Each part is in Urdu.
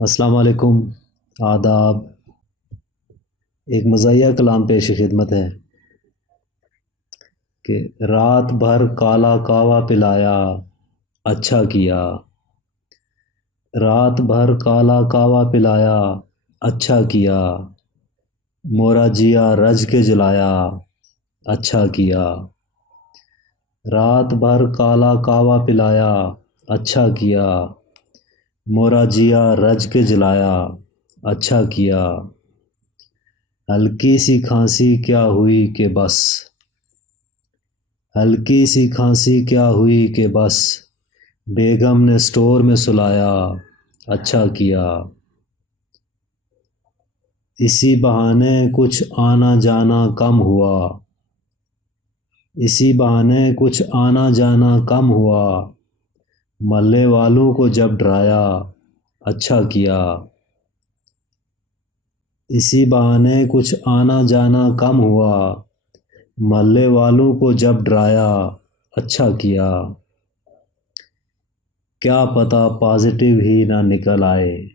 السلام علیکم، آداب۔ ایک مزاحیہ کلام پیش خدمت ہے کہ رات بھر کالا کعوہ پلایا، اچھا کیا۔ رات بھر کالا کعوہ پلایا، اچھا کیا۔ مورا جیا رج کے جلایا، اچھا کیا۔ رات بھر کالا کعوہ پلایا، اچھا کیا۔ مورا جیا رج کے جلایا، اچھا کیا۔ ہلکی سی کھانسی کیا ہوئی کہ بس، ہلکی سی کھانسی کیا ہوئی کہ بس، بیگم نے اسٹور میں سلایا، اچھا کیا۔ اسی بہانے کچھ آنا جانا کم ہوا، اسی بہانے کچھ آنا جانا کم ہوا۔ محلے والوں کو جب ڈرایا، اچھا کیا۔ اسی بہانے کچھ آنا جانا کم ہوا، محلے والوں کو جب ڈرایا، اچھا کیا۔ کیا پتہ پازیٹیو ہی نہ نکل آئے،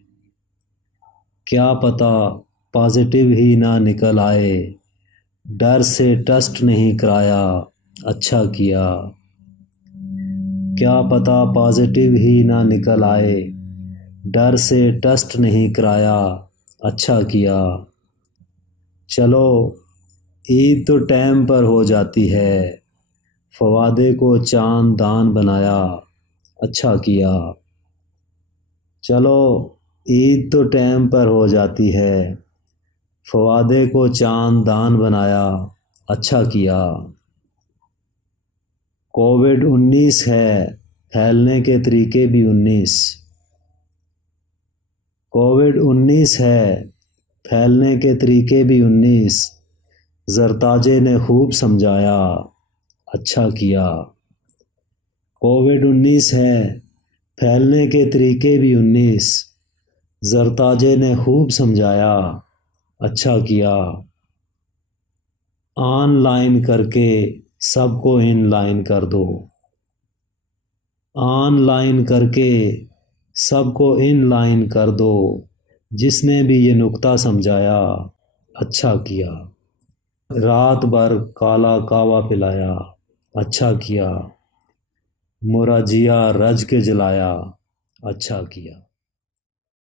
کیا پتہ پازیٹیو ہی نہ نکل آئے۔ ڈر سے ٹیسٹ نہیں کرایا، اچھا کیا۔ کیا پتہ پازیٹیو ہی نہ نکل آئے، ڈر سے ٹیسٹ نہیں کرایا، اچھا کیا۔ چلو عید تو ٹائم پر ہو جاتی ہے، فوادے کو چاند دان بنایا، اچھا کیا۔ چلو عید تو ٹائم پر ہو جاتی ہے، فوادے کو چاند دان بنایا، اچھا کیا۔ کووڈ-19 ہے، پھیلنے کے طریقے بھی 19۔ کووڈ-19 ہے، پھیلنے کے طریقے بھی 19۔ زرتاجے نے خوب سمجھایا، اچھا کیا۔ کووڈ-19 ہے، پھیلنے کے طریقے بھی 19۔ زرتاجے نے خوب سمجھایا، اچھا کیا۔ آن لائن کر کے سب کو ان لائن کر دو، آن لائن کر کے سب کو ان لائن کر دو۔ جس نے بھی یہ نکتہ سمجھایا، اچھا کیا۔ رات بھر کالا کعوہ پلایا، اچھا کیا۔ مورا جیا رج کے جلایا، اچھا کیا۔